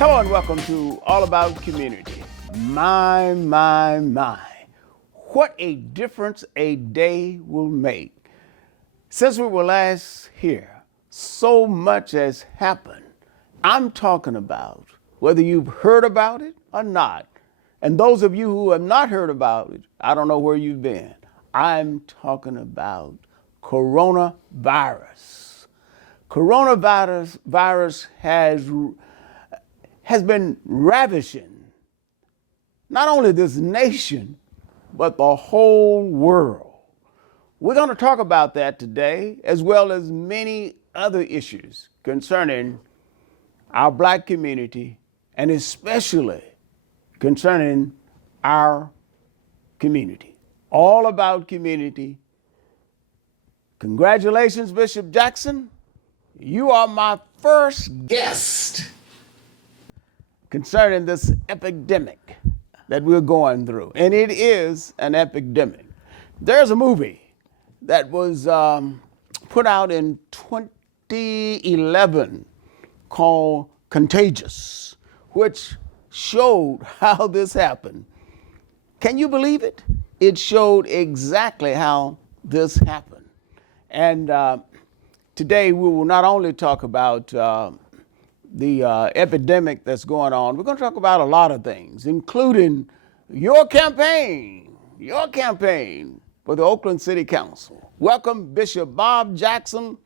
Hello and welcome to All About Community. My. What a difference a day will make. Since we were last here, so much has happened. I'm talking about whether you've heard about it or not. And those of you who have not heard about it, I don't know where you've been. I'm talking about coronavirus. Coronavirus has been ravishing not only this nation, but the whole world. We're going to talk about that today, as well as many other issues concerning our black community, and especially concerning our community. All about community. Congratulations, Bishop Jackson. You are my first guest concerning this epidemic that we're going through. And it is an epidemic. There's a movie that was put out in 2011 called Contagious, which showed how this happened. Can you believe it? It showed exactly how this happened. And today we will not only talk about the epidemic that's going on, we're going to talk about a lot of things, including your campaign for the Oakland City Council. Welcome, Bishop Bob Jackson,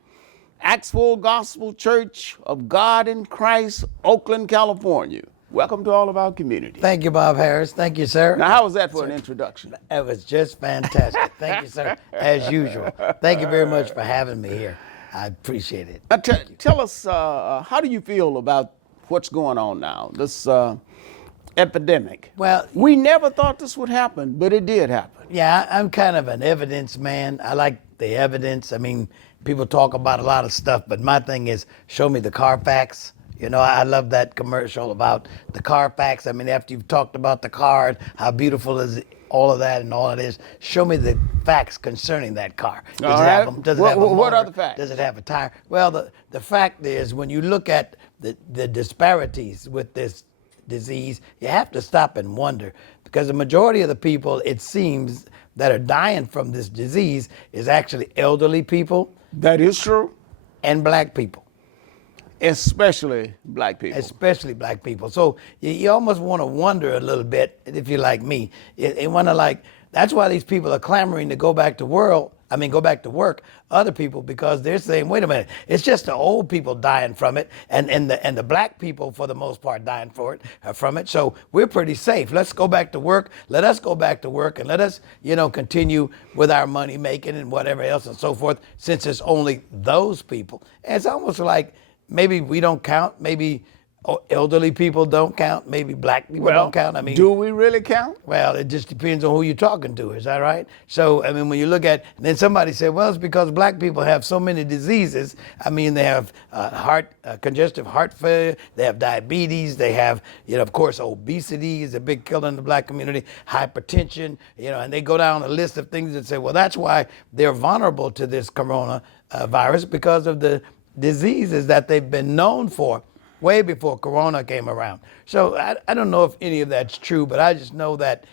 Axel Gospel Church of God in Christ, Oakland, California. Welcome to All About Community. Thank you, Bob Harris. Thank you, sir. Now, how was that for an introduction? It was just fantastic. Thank you, sir, as usual. Thank you very much for having me here. I appreciate it. Tell us, how do you feel about what's going on now, this epidemic? Well, we never thought this would happen, but it did happen. Yeah, I'm kind of an evidence man. I like the evidence. I mean, people talk about a lot of stuff, but my thing is show me the Carfax. You know, I love that commercial about the Carfax. I mean, after you've talked about the car and how beautiful is it, all of that and all it is, show me the facts concerning that car. Does it have a motor? What are the facts? Does it have a tire? Well, the fact is, when you look at the disparities with this disease, you have to stop and wonder, because the majority of the people, it seems, that are dying from this disease is actually elderly people. That is true. And black people. Especially black people. Especially black people. So you almost want to wonder a little bit, if you're like me. You want to that's why these people are clamoring to go back to work, other people, because they're saying, wait a minute, it's just the old people dying from it, and the black people, for the most part, dying from it. So we're pretty safe. Let's go back to work. Let us go back to work, and let us, continue with our money making and whatever else and so forth, since it's only those people. And it's almost like, maybe we don't count. Maybe elderly people don't count. Maybe black people don't count. I mean, do we really count? Well, it just depends on who you're talking to. Is that right? So, I mean, when you look at, and then somebody said, well, it's because black people have so many diseases. I mean, they have congestive heart failure. They have diabetes. They have, of course, obesity is a big killer in the black community. Hypertension, and they go down a list of things that say, well, that's why they're vulnerable to this coronavirus, because of the diseases that they've been known for way before Corona came around. So I don't know if any of that's true, but I just know that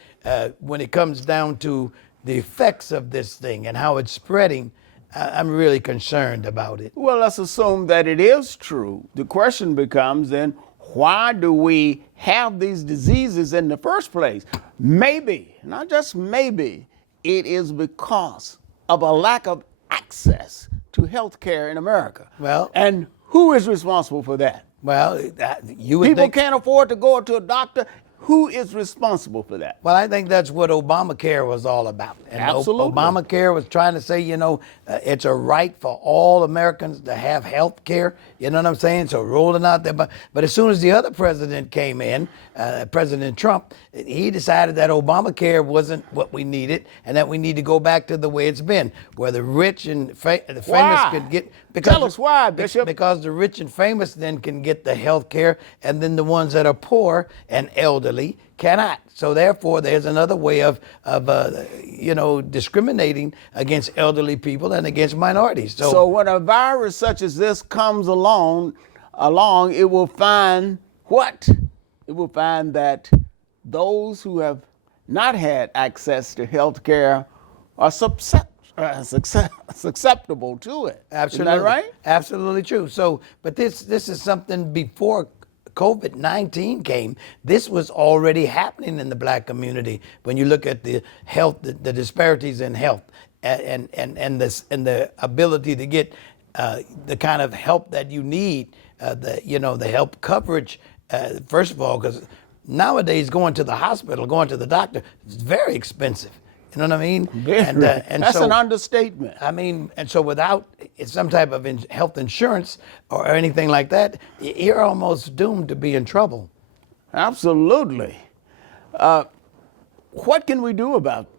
when it comes down to the effects of this thing and how it's spreading, I'm really concerned about it. Well, let's assume that it is true. The question becomes then, why do we have these diseases in the first place? Maybe, not just maybe, it is because of a lack of access to health care in America. Well, and who is responsible for that? Well, you would People think, can't afford to go to a doctor. Who is responsible for that? Well, I think that's what Obamacare was all about. And Absolutely. Obamacare was trying to say, it's a right for all Americans to have health care. You know what I'm saying? So rolling out there. But as soon as the other president came in, President Trump, he decided that Obamacare wasn't what we needed, and that we need to go back to the way it's been, where the rich and the famous could get. Tell us why, Bishop. Because the rich and famous then can get the health care, and then the ones that are poor and elderly cannot. So therefore, there's another way of discriminating against elderly people and against minorities. So when a virus such as this comes along, it will find what? It will find that those who have not had access to health care are susceptible to it. Absolutely. Isn't that right? Absolutely true. So, but this is something before COVID-19 came. This was already happening in the black community. When you look at the health, the disparities in health, and the ability to get the kind of help that you need, the help coverage. First of all, because nowadays going to the hospital, going to the doctor, is very expensive. You know what I mean? And that's so, an understatement. I mean, and so without some type of health insurance or anything like that, you're almost doomed to be in trouble. Absolutely. What can we do about it?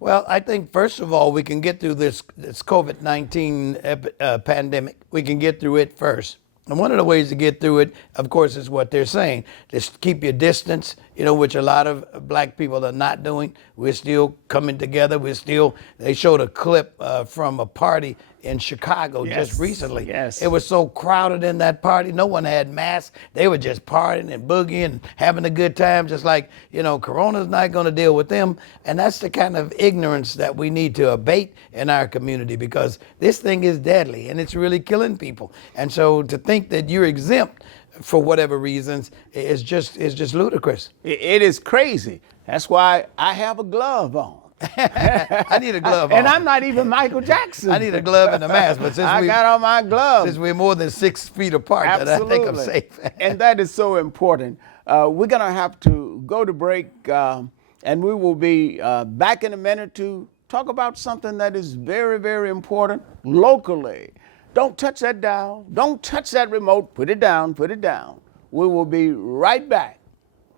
Well, I think first of all, we can get through this COVID-19 pandemic. We can get through it first. And one of the ways to get through it, of course, is what they're saying. Just keep your distance, which a lot of black people are not doing. We're still coming together. They showed a clip from a party in Chicago just recently. Yes. It was so crowded in that party. No one had masks. They were just partying and boogieing and having a good time, just like, Corona's not going to deal with them. And that's the kind of ignorance that we need to abate in our community, because this thing is deadly and it's really killing people. And so to think that you're exempt for whatever reasons is just ludicrous. It is crazy. That's why I have a glove on. I need a glove on. And I'm not even Michael Jackson. I need a glove and a mask, but since I got on my gloves. Since we're more than 6 feet apart, then I think I'm safe. And that is so important. We're going to have to go to break, and we will be back in a minute to talk about something that is very, very important locally. Don't touch that dial. Don't touch that remote. Put it down. Put it down. We will be right back.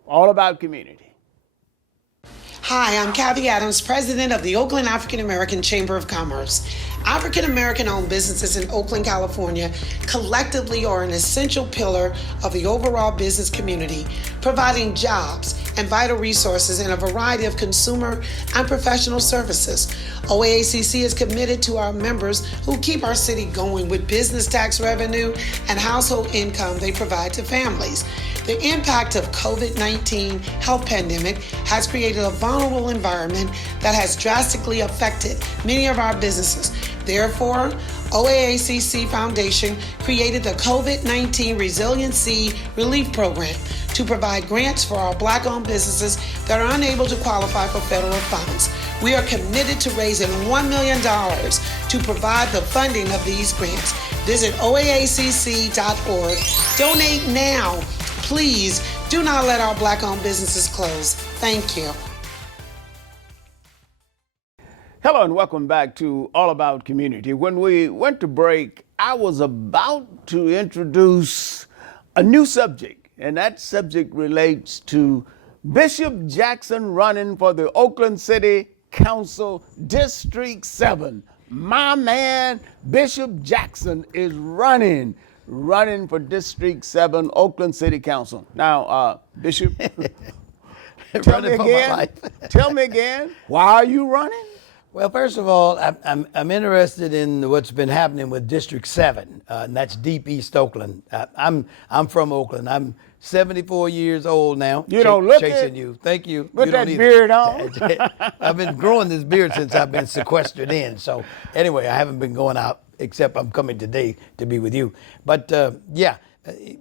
All about community. Hi, I'm Kathy Adams, president of the Oakland African American Chamber of Commerce. African American owned businesses in Oakland, California collectively are an essential pillar of the overall business community, providing jobs and vital resources in a variety of consumer and professional services. OAACC is committed to our members who keep our city going with business tax revenue and household income they provide to families. The impact of COVID-19 health pandemic has created a vulnerable environment that has drastically affected many of our businesses. Therefore, OAACC Foundation created the COVID-19 Resiliency Relief Program to provide grants for our Black-owned businesses that are unable to qualify for federal funds. We are committed to raising $1 million to provide the funding of these grants. Visit oaacc.org. Donate now. Please do not let our Black-owned businesses close. Thank you. Hello and welcome back to All About Community. When we went to break, I was about to introduce a new subject, and that subject relates to Bishop Jackson running for the Oakland City Council District 7. My man, Bishop Jackson, is running for District 7, Oakland City Council. Now, Bishop, tell me again, why are you running? Well, first of all, I'm interested in what's been happening with District 7, and that's Deep East Oakland. I'm from Oakland. I'm 74 years old now. You don't look chasing it. you. Thank you. Put you that beard on. I've been growing this beard since I've been sequestered in. So anyway, I haven't been going out, except I'm coming today to be with you. But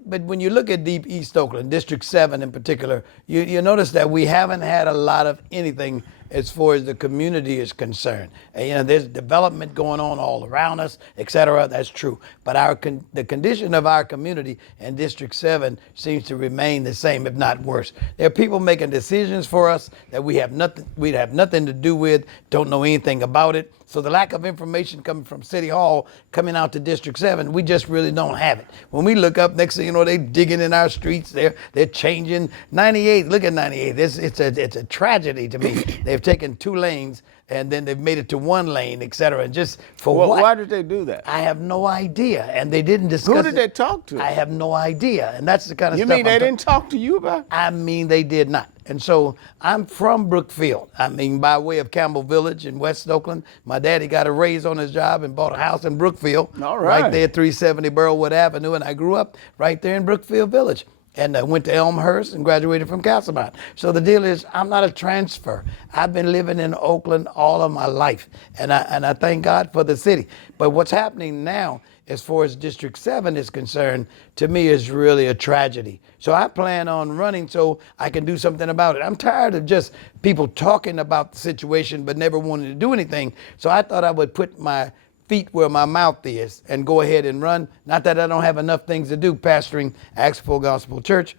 but when you look at Deep East Oakland, District 7 in particular, you notice that we haven't had a lot of anything as far as the community is concerned. And, there's development going on all around us, et cetera. That's true. But the condition of our community in District 7 seems to remain the same, if not worse. There are people making decisions for us that we'd have nothing to do with, don't know anything about it. So the lack of information coming from City Hall, coming out to District 7, we just really don't have it. When we look up, next thing you know, they're digging in our streets. They're changing 98. Look at 98. It's a tragedy to me. They've taken 2 lanes and then they've made it to 1 lane, et cetera. And just for what? Why did they do that? I have no idea. And they didn't discuss it. Who did they talk to? I have no idea. And that's the kind of You stuff mean they didn't talk to you about? I mean, they did not. And so I'm from Brookfield. I mean, by way of Campbell Village in West Oakland. My daddy got a raise on his job and bought a house in Brookfield. All right. Right there at 370 Burrowwood Avenue. And I grew up right there in Brookfield Village. and went to Elmhurst and graduated from Castlemont. So the deal is, I'm not a transfer. I've been living in Oakland all of my life, and I thank God for the city. But what's happening now, as far as District 7 is concerned, to me is really a tragedy. So I plan on running so I can do something about it. I'm tired of just people talking about the situation but never wanting to do anything. So I thought I would put my feet where my mouth is and go ahead and run. Not that I don't have enough things to do pastoring Acts Full Gospel Church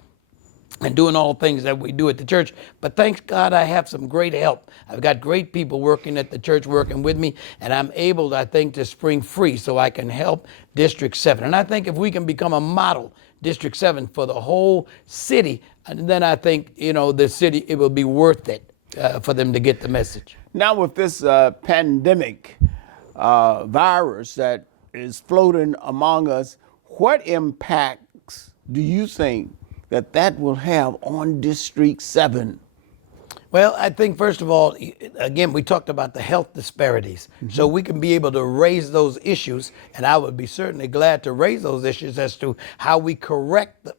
and doing all the things that we do at the church. But thanks God, I have some great help. I've got great people working at the church, working with me, and I'm able, I think, to spring free so I can help District 7. And I think if we can become a model District 7 for the whole city, then I think, the city, it will be worth it for them to get the message. Now with this pandemic virus that is floating among us, what impacts do you think that will have on District 7? Well, I think, first of all, again, we talked about the health disparities. So we can be able to raise those issues, and I would be certainly glad to raise those issues as to how we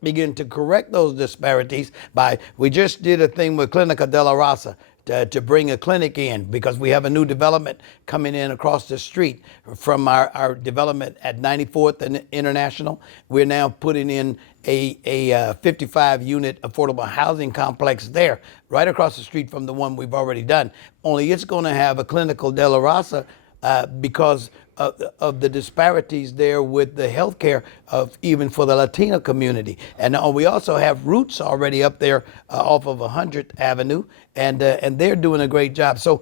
begin to correct those disparities we just did a thing with Clinica de la Raza to bring a clinic in, because we have a new development coming in across the street from our development at 94th and International. We're now putting in a 55-unit affordable housing complex there, right across the street from the one we've already done. Only it's going to have a Clinical de la Raza because of the disparities there with the healthcare even for the Latino community. And we also have Roots already up there off of 100th Avenue, and they're doing a great job. So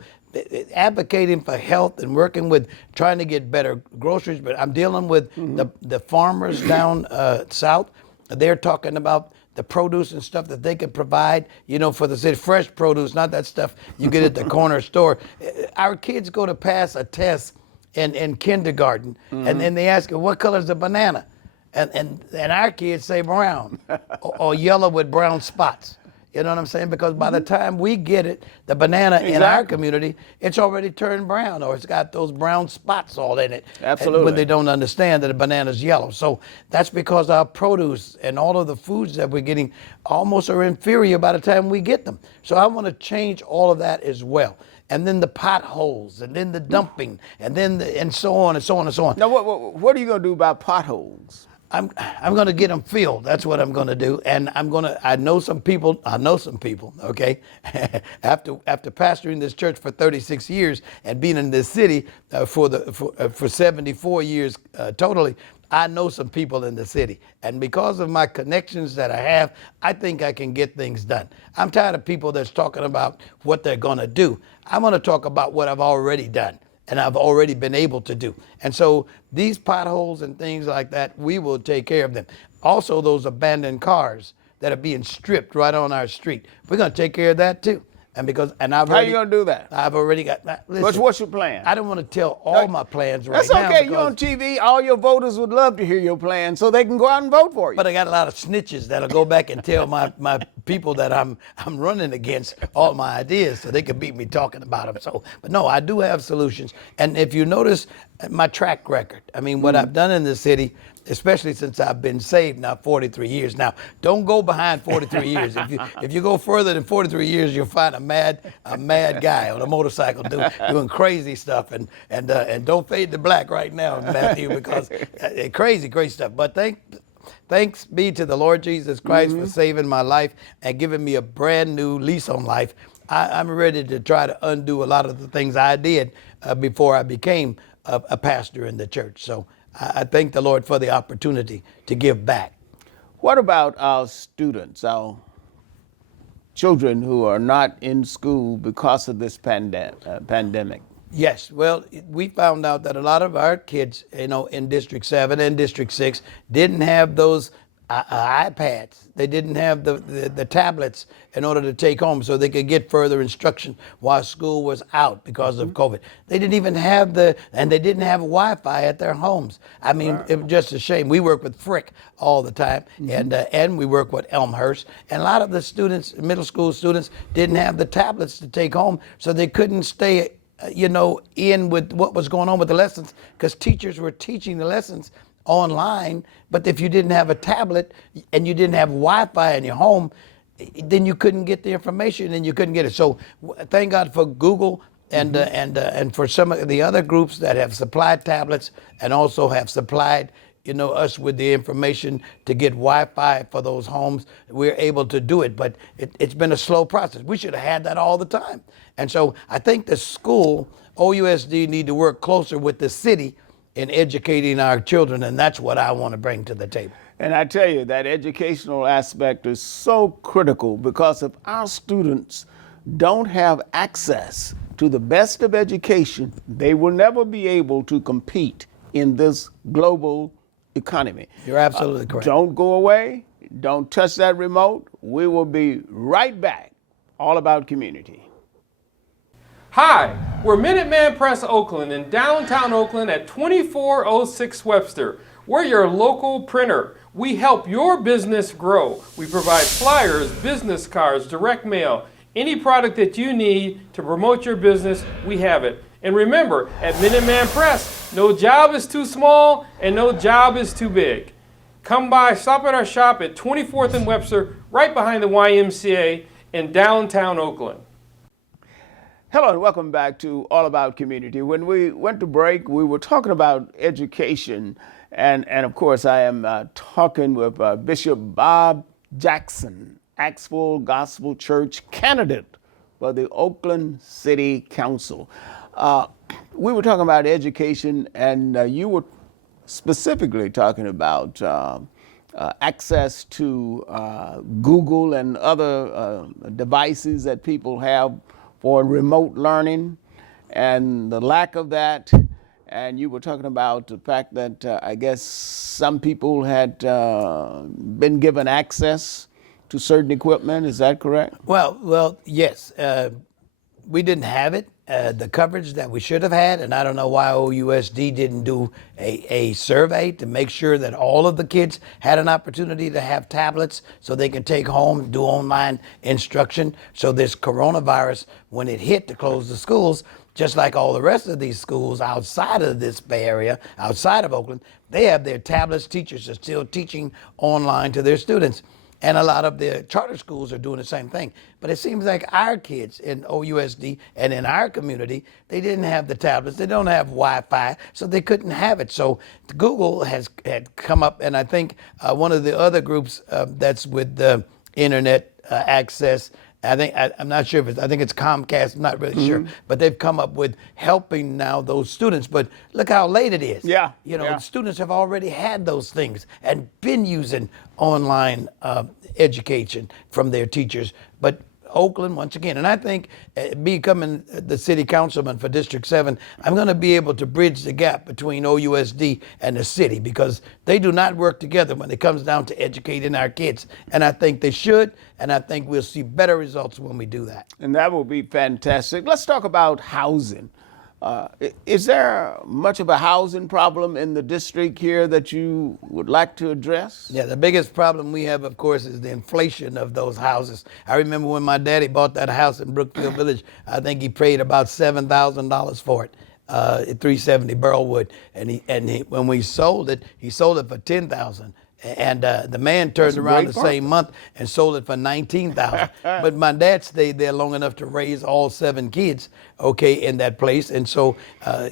advocating for health and working with trying to get better groceries. But I'm dealing with the farmers down south. They're talking about the produce and stuff that they can provide, for the city. Fresh produce, not that stuff you get at the corner store. Our kids go to pass a test in kindergarten, and then they ask them, what color is the banana? And our kids say brown or yellow with brown spots. You know what I'm saying? Because by the time we get it, the banana in our community, it's already turned brown, or it's got those brown spots all in it. Absolutely. When they don't understand that a banana's yellow. So that's because our produce and all of the foods that we're getting almost are inferior by the time we get them. So I want to change all of that as well. And then the potholes, and then the dumping, and then and so on and so on and so on. Now, what are you going to do about potholes? I'm going to get them filled. That's what I'm going to do. And I know some people, okay? after pastoring this church for 36 years and being in this city for 74 years totally, I know some people in the city. And because of my connections that I have, I think I can get things done. I'm tired of people that's talking about what they're going to do. I want to talk about what I've already done and I've already been able to do. And so these potholes and things like that, we will take care of them. Also, those abandoned cars that are being stripped right on our street, we're going to take care of that too. And I've How are you going to do that? I've already got. Listen, what's your plan? I don't want to tell all my plans right now. That's okay. You're on TV. All your voters would love to hear your plan, so they can go out and vote for you. But I got a lot of snitches that'll go back and tell my people that I'm running against all my ideas, so they can beat me talking about them. So, but no, I do have solutions. And if you notice my track record, what I've done in the city, especially since I've been saved now 43 years. Now, don't go behind 43 years. If you go further than 43 years, you'll find a mad guy on a motorcycle doing crazy stuff. And don't fade to black right now, Matthew, because crazy stuff. But thanks be to the Lord Jesus Christ for saving my life and giving me a brand new lease on life. I'm ready to try to undo a lot of the things I did before I became a pastor in the church. So I thank the Lord for the opportunity to give back. What about our students, our children who are not in school because of this pandemic? Yes, well, we found out that a lot of our kids, in District 7 and District 6 didn't have those iPads. They didn't have the tablets in order to take home so they could get further instruction while school was out because of COVID. They didn't even have and they didn't have Wi-Fi at their homes. It was just a shame. We work with Frick all the time, and we work with Elmhurst. And a lot of the students, middle school students, didn't have the tablets to take home, so they couldn't stay in with what was going on with the lessons because teachers were teaching the lessons online, but if you didn't have a tablet and you didn't have Wi-Fi in your home, then you couldn't get the information and you couldn't get it. So thank God for Google and for some of the other groups that have supplied tablets and also have supplied us with the information to get Wi-Fi for those homes. We're able to do it, but it's been a slow process. We should have had that all the time. And so I think the school, OUSD, need to work closer with the city in educating our children, and that's what I want to bring to the table. And I tell you, that educational aspect is so critical, because if our students don't have access to the best of education, they will never be able to compete in this global economy. You're absolutely correct. Don't go away. Don't touch that remote. We will be right back. All About Community. Hi, we're Minuteman Press Oakland in downtown Oakland at 2406 Webster. We're your local printer. We help your business grow. We provide flyers, business cards, direct mail, any product that you need to promote your business, we have it. And remember, at Minuteman Press, no job is too small and no job is too big. Come by, stop at our shop at 24th and Webster, right behind the YMCA in downtown Oakland. Hello and welcome back to All About Community. When we went to break, we were talking about education, and of course I am talking with Bishop Bob Jackson, Axel Gospel Church candidate for the Oakland City Council. We were talking about education, and you were specifically talking about access to Google and other devices that people have for remote learning and the lack of that. And you were talking about the fact that I guess some people had been given access to certain equipment. Is that correct? Well, yes. We didn't have it, the coverage that we should have had, and I don't know why OUSD didn't do a survey to make sure that all of the kids had an opportunity to have tablets so they could take home, do online instruction. So this coronavirus, when it hit to close the schools, just like all the rest of these schools outside of this Bay Area, outside of Oakland, they have their tablets. Teachers are still teaching online to their students. And a lot of the charter schools are doing the same thing. But it seems like our kids in OUSD and in our community, they didn't have the tablets. They don't have Wi-Fi, so they couldn't have it. So Google had come up, and I think one of the other groups that's with the internet access, I'm not sure if I think it's Comcast, I'm not really sure, but they've come up with helping now those students. But look how late it is. Yeah. Students have already had those things and been using online education from their teachers. But Oakland, once again, and I think becoming the city councilman for District 7, I'm going to be able to bridge the gap between OUSD and the city, because they do not work together when it comes down to educating our kids. And I think they should, and I think we'll see better results when we do that. And that will be fantastic. Let's talk about housing. Is there much of a housing problem in the district here that you would like to address? Yeah, the biggest problem we have, of course, is the inflation of those houses. I remember when my daddy bought that house in Brookfield Village, I think he paid about $7,000 for it, at 370 Burlwood. And when we sold it, he sold it for $10,000. And the man turned around the same month and sold it for $19,000. But my dad stayed there long enough to raise all 7 kids, in that place. And so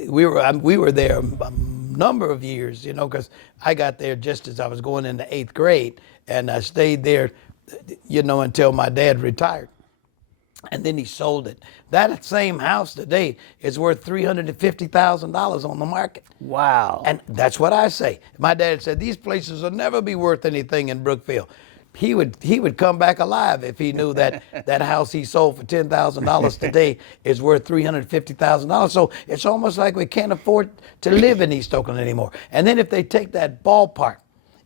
we were there a number of years, because I got there just as I was going into 8th grade, and I stayed there, until my dad retired. And then he sold it. That same house today is worth $350,000 on the market. Wow. And that's what I say. My dad said, these places will never be worth anything in Brookfield. He would come back alive if he knew that that house he sold for $10,000 today is worth $350,000. So it's almost like we can't afford to live in East Oakland anymore. And then if they take that ballpark,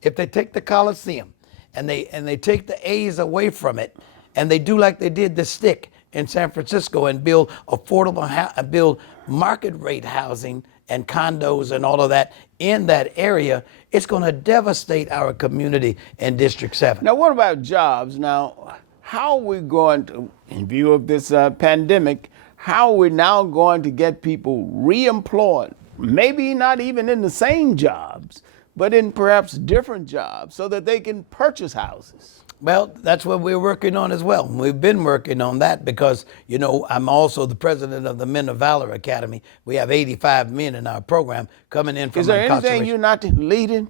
if they take the Coliseum, and they take the A's away from it, and they do like they did the Stick in San Francisco and build affordable, build market rate housing and condos and all of that in that area, it's going to devastate our community in District 7. Now, what about jobs? Now, how are we going to, in view of this pandemic, how are we now going to get people reemployed? Maybe not even in the same jobs, but in perhaps different jobs so that they can purchase houses. Well, that's what we're working on as well. We've been working on that because, I'm also the president of the Men of Valor Academy. We have 85 men in our program coming in from Is there anything incarceration. you're not leading?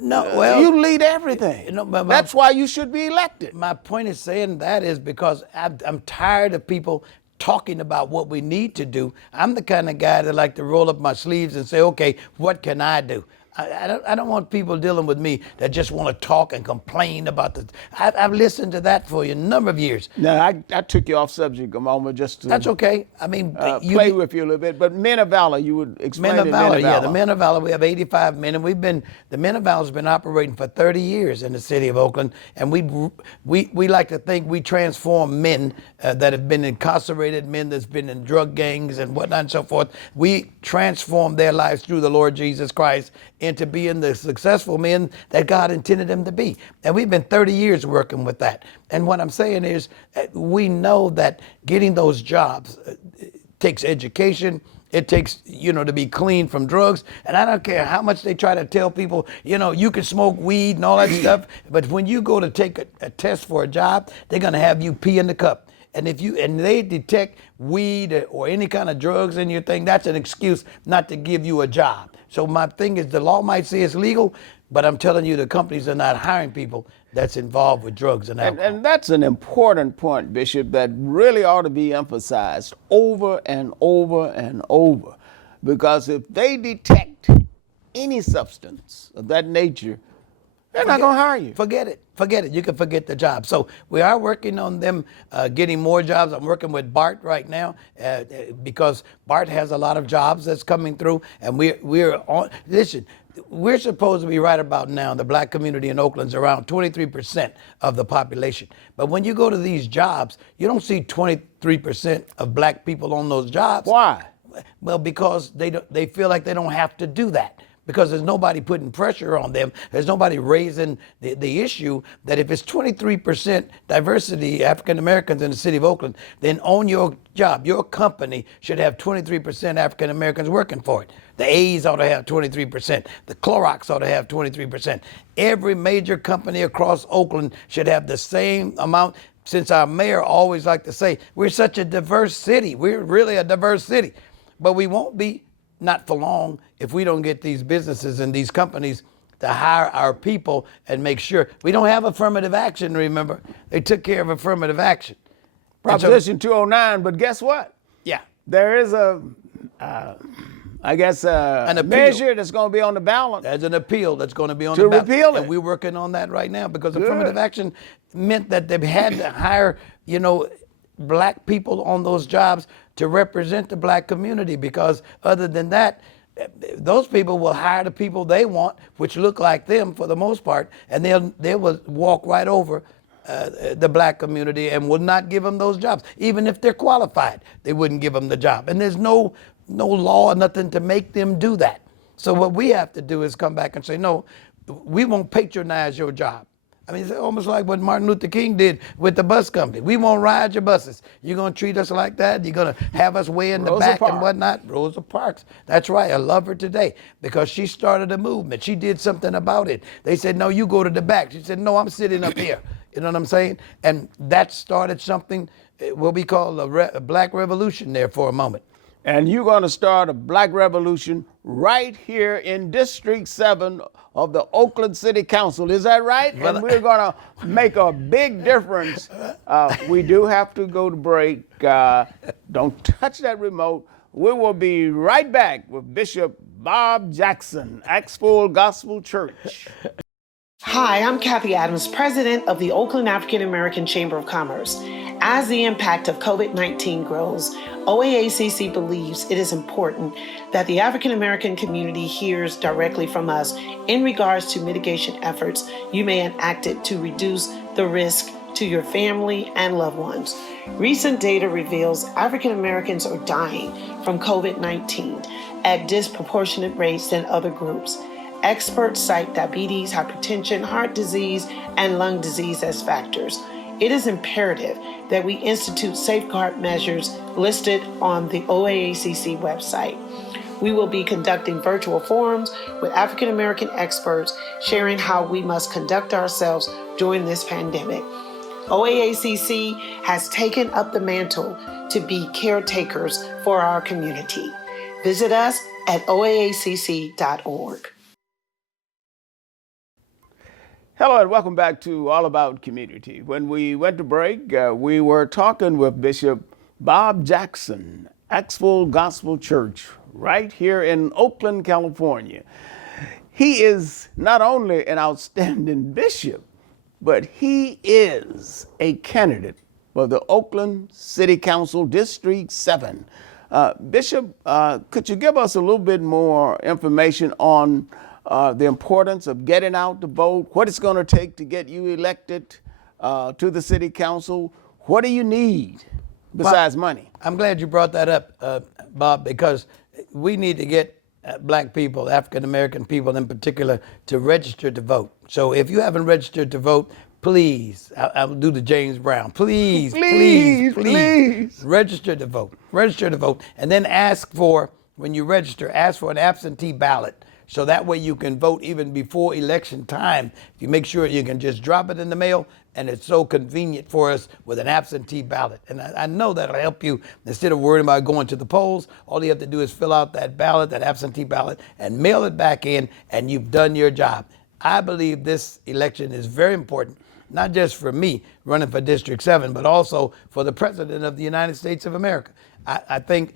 No, well, you lead everything. but That's why you should be elected. my point is saying that is because I'm tired of people talking about what we need to do. I'm the kind of guy that like to roll up my sleeves and say, okay, what can I do? I don't want people dealing with me that just want to talk and complain about the. I've listened to that for a number of years. Now, I took you off subject a moment just to That's okay. I mean, play with you a little bit. But Men of Valor, you would explain Men of Valor, Men of Valor. the Men of Valor. We have 85 men, and the Men of Valor has been operating for 30 years in the city of Oakland, and we like to think we transform men that have been incarcerated, men that's been in drug gangs and whatnot and so forth. We transform their lives through the Lord Jesus Christ into being the successful men that God intended them to be. And we've been 30 years working with that. And what I'm saying is we know that getting those jobs takes education. It takes, to be clean from drugs. And I don't care how much they try to tell people, you can smoke weed and all that stuff. But when you go to take a test for a job, they're going to have you pee in the cup. And and they detect weed or any kind of drugs in your thing, that's an excuse not to give you a job. So my thing is the law might say it's legal, but I'm telling you the companies are not hiring people that's involved with drugs and alcohol. And that's an important point, Bishop, that really ought to be emphasized over and over and over. Because if they detect any substance of that nature, they're not going to hire you. Forget it. You can forget the job. So we are working on them getting more jobs. I'm working with Bart right now because Bart has a lot of jobs that's coming through. And we're on. Listen, we're supposed to be right about now, the black community in Oakland's around 23% of the population. But when you go to these jobs, you don't see 23% of black people on those jobs. Why? Well, because they feel like they don't have to do that. Because there's nobody putting pressure on them. There's nobody raising the issue that if it's 23% diversity, African Americans in the city of Oakland, then on your job, your company should have 23% African Americans working for it. The A's ought to have 23%. The Clorox ought to have 23%. Every major company across Oakland should have the same amount. Since our mayor always liked to say, we're such a diverse city. We're really a diverse city. But we won't be, not for long, if we don't get these businesses and these companies to hire our people and make sure. We don't have affirmative action, remember? They took care of affirmative action. Proposition 209, but guess what? Yeah. There is a measure that's going to be on the ballot. There's an appeal that's going to be on To the ballot. repeal it. And we're working on that right now because Good. affirmative action meant that they had to hire, black people on those jobs to represent the black community, because other than that, those people will hire the people they want, which look like them for the most part, and they will walk right over the black community and will not give them those jobs. Even if they're qualified, they wouldn't give them the job. And there's no law or nothing to make them do that. So what we have to do is come back and say, no, we won't patronize your job. I mean, it's almost like what Martin Luther King did with the bus company. We won't ride your buses. You're going to treat us like that? You're going to have us way in the Rosa back Parks. and whatnot? Rosa Parks. That's right. I love her today because she started a movement. She did something about it. They said, no, you go to the back. She said, no, I'm sitting up here. You know what I'm saying? And that started something, what we call a black revolution there for a moment. And you're going to start a black revolution right here in District 7 of the Oakland City Council. Is that right? Well, and we're going to make a big difference. We do have to go to break. Don't touch that remote. We will be right back with Bishop Bob Jackson, Acts Full Gospel Church. Hi, I'm Kathy Adams, president of the Oakland African American Chamber of Commerce. As the impact of COVID-19 grows, OAACC believes it is important that the African American community hears directly from us in regards to mitigation efforts you may enact to reduce the risk to your family and loved ones. Recent data reveals African Americans are dying from COVID-19 at disproportionate rates than other groups. Experts cite diabetes, hypertension, heart disease, and lung disease as factors. It is imperative that we institute safeguard measures listed on the OAACC website. We will be conducting virtual forums with African American experts sharing how we must conduct ourselves during this pandemic. OAACC has taken up the mantle to be caretakers for our community. Visit us at oaacc.org. Hello and welcome back to All About Community. When we went to break, we were talking with Bishop Bob Jackson, Axel Gospel Church, right here in Oakland, California. He is not only an outstanding bishop, but he is a candidate for the Oakland City Council District 7. Bishop, could you give us a little bit more information on the importance of getting out to vote, what it's going to take to get you elected to the city council? What do you need besides money? I'm glad you brought that up, Bob, because we need to get black people, African American people in particular, to register to vote. So if you haven't registered to vote, please, I'll do the James Brown. Please register to vote. Register to vote, and then when you register, ask for an absentee ballot. So that way you can vote even before election time. You make sure you can just drop it in the mail, and it's so convenient for us with an absentee ballot. And I know that'll help you. Instead of worrying about going to the polls, all you have to do is fill out that ballot, that absentee ballot, and mail it back in, and you've done your job. I believe this election is very important, not just for me running for District 7, but also for the President of the United States of America. I think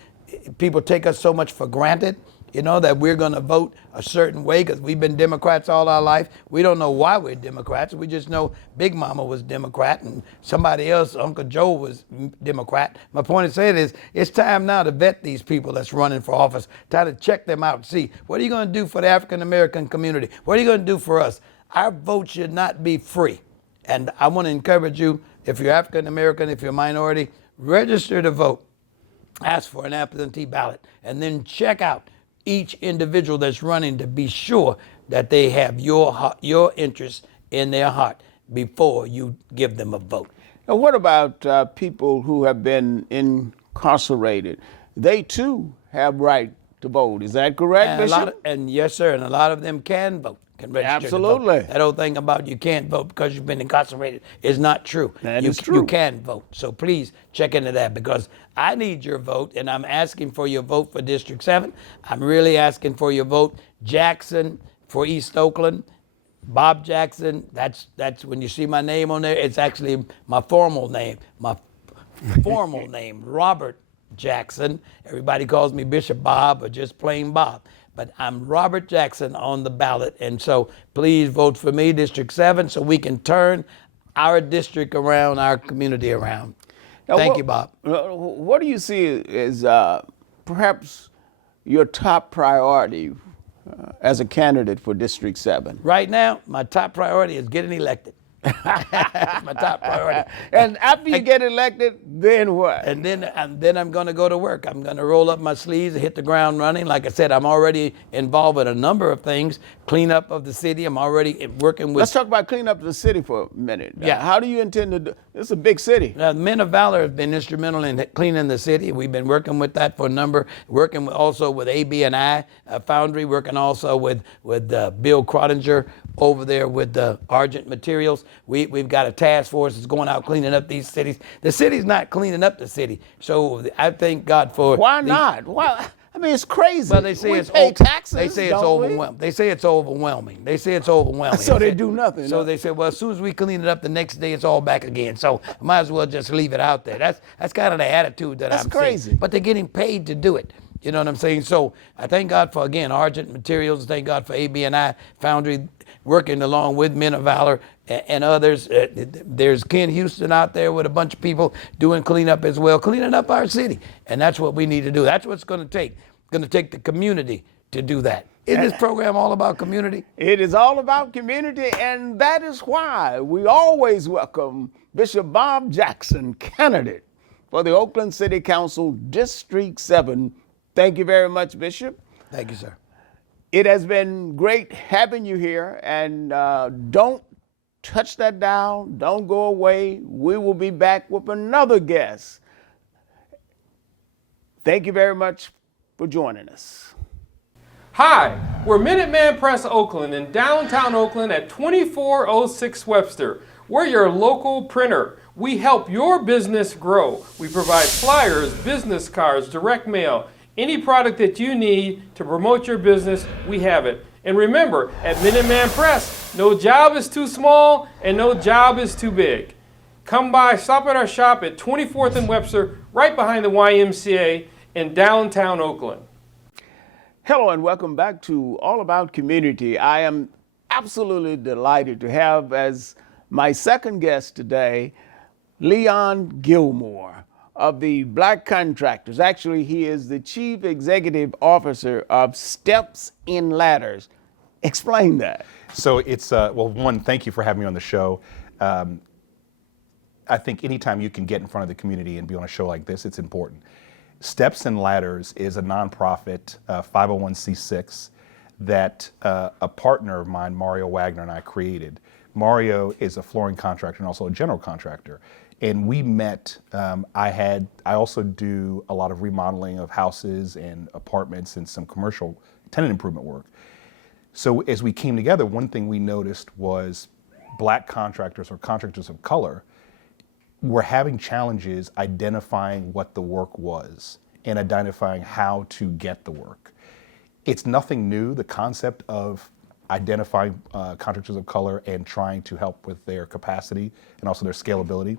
people take us so much for granted, that we're going to vote a certain way because we've been Democrats all our life. We don't know why we're Democrats. We just know Big Mama was Democrat and somebody else, Uncle Joe, was Democrat. My point of saying is it's time now to vet these people that's running for office, try to check them out, see what are you going to do for the African American community? What are you going to do for us? Our vote should not be free. And I want to encourage you, if you're African American, if you're a minority, register to vote. Ask for an absentee ballot, and then check out each individual that's running to be sure that they have your interest in their heart before you give them a vote. Now, what about people who have been incarcerated? They too have right to vote. Is that correct, Bishop? And yes, sir. And a lot of them can vote. Can register Absolutely. To vote. That old thing about you can't vote because you've been incarcerated is not true. That is true. You can vote. So please check into that, because I need your vote, and I'm asking for your vote for District 7. I'm really asking for your vote. Jackson for East Oakland. Bob Jackson, that's when you see my name on there, it's actually my formal name. My formal name, Robert Jackson. Everybody calls me Bishop Bob or just plain Bob. But I'm Robert Jackson on the ballot. And so please vote for me, District 7, so we can turn our district around, our community around. Now, Thank you, Bob. What do you see as perhaps your top priority as a candidate for District 7? Right now, my top priority is getting elected. That's my top priority. And after you get elected, then what? And then I'm going to go to work. I'm going to roll up my sleeves and hit the ground running. Like I said, I'm already involved in a number of things. Cleanup of the city. I'm already working with. Let's talk about cleaning up the city for a minute. Yeah. How do you intend to do? It's a big city. Now, the Men of Valor have been instrumental in cleaning the city. We've been working with that for a number. Working also with AB&I Foundry. Working also with Bill Crottinger over there with the Argent Materials. We've got a task force that's going out cleaning up these cities. The city's not cleaning up the city. So I thank God for. Why not? Why? I mean, it's crazy. Well, they say we it's pay taxes. They say it's don't we? overwhelming. They say it's overwhelming. They say it's overwhelming. So they do nothing. So huh? they say, well, as soon as we clean it up, the next day it's all back again. So might as well just leave it out there. That's kind of the attitude that That's I'm crazy. seeing. But they're getting paid to do it. You know what I'm saying? So I thank God for, again, Argent Materials. Thank God for AB&I Foundry working along with Men of Valor and others. There's Ken Houston out there with a bunch of people doing cleanup as well, cleaning up our city. And that's what we need to do. That's what it's going to take. It's going to take the community to do that. Isn't this program all about community? It is all about community, and that is why we always welcome Bishop Bob Jackson, candidate for the Oakland City Council District 7. Thank you very much, Bishop. Thank you, sir. It has been great having you here, and don't touch that dial. Don't go away. We will be back with another guest. Thank you very much for joining us. Hi, we're Minuteman Press Oakland in downtown Oakland at 2406 Webster. We're your local printer. We help your business grow. We provide flyers, business cards, direct mail, any product that you need to promote your business, we have it. And remember, at Minuteman Press, no job is too small and no job is too big. Come by, stop at our shop at 24th and Webster, right behind the YMCA in downtown Oakland. Hello and welcome back to All About Community. I am absolutely delighted to have as my second guest today, Leon Gilmore of the Black Contractors. Actually, he is the Chief Executive Officer of Steps in Ladders. Explain that. So it's, well, one, thank you for having me on the show. I think anytime you can get in front of the community and be on a show like this, it's important. Steps and Ladders is a nonprofit 501c6 that a partner of mine, Mario Wagner, and I created. Mario is a flooring contractor and also a general contractor. And we met, I also do a lot of remodeling of houses and apartments and some commercial tenant improvement work. So as we came together, one thing we noticed was Black contractors or contractors of color were having challenges identifying what the work was and identifying how to get the work. It's nothing new, the concept of identifying contractors of color and trying to help with their capacity and also their scalability.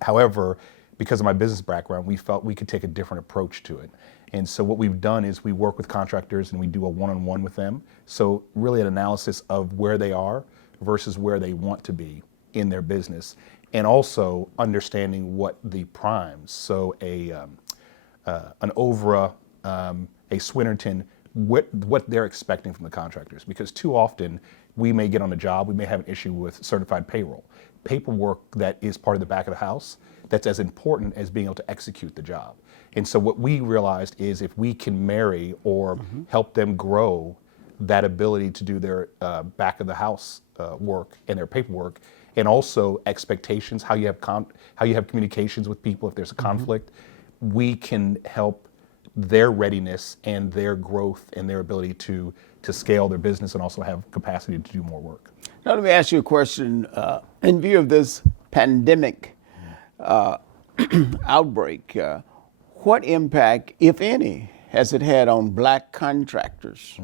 However, because of my business background, we felt we could take a different approach to it. And so what we've done is we work with contractors and we do a one-on-one with them. So really an analysis of where they are versus where they want to be in their business. And also understanding what the primes, so an Ovra, a Swinnerton, what they're expecting from the contractors. Because too often we may get on a job, we may have an issue with certified paperwork that is part of the back of the house, that's as important as being able to execute the job. And so what we realized is if we can marry or help them grow that ability to do their back of the house work and their paperwork, and also expectations, how you have communications with people if there's a conflict, we can help their readiness and their growth and their ability to scale their business and also have capacity to do more work. Now let me ask you a question. In view of this pandemic outbreak, what impact, if any, has it had on Black contractors?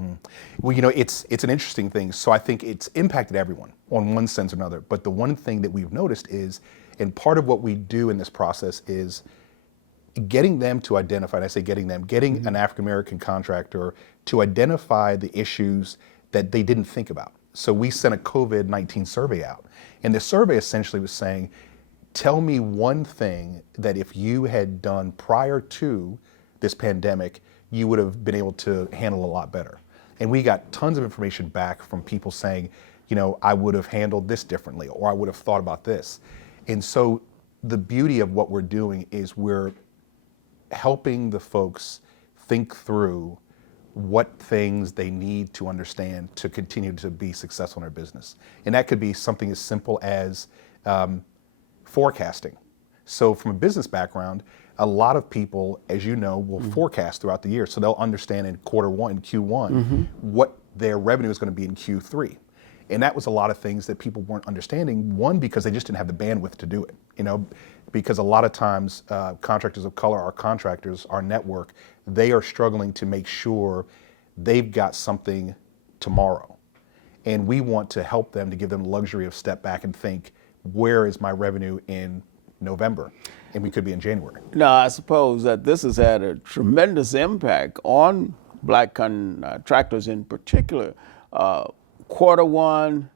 Well, you know, it's an interesting thing. So I think it's impacted everyone on one sense or another. But the one thing that we've noticed is, and part of what we do in this process is getting them to identify, and I say getting an African-American contractor to identify the issues that they didn't think about. So we sent a COVID-19 survey out. And the survey essentially was saying, tell me one thing that if you had done prior to this pandemic, you would have been able to handle a lot better. And we got tons of information back from people saying, you know, I would have handled this differently, or I would have thought about this. And so the beauty of what we're doing is we're helping the folks think through what things they need to understand to continue to be successful in their business. And that could be something as simple as forecasting. So from a business background, a lot of people, as you know, will forecast throughout the year. So they'll understand in Q1, what their revenue is going to be in Q3. And that was a lot of things that people weren't understanding. One, because they just didn't have the bandwidth to do it. You know, because a lot of times contractors of color, our contractors, our network, they are struggling to make sure they've got something tomorrow. And we want to help them to give them the luxury of step back and think, where is my revenue in November? And we could be in January. Now, I suppose that this has had a tremendous impact on Black contractors in particular. Quarter one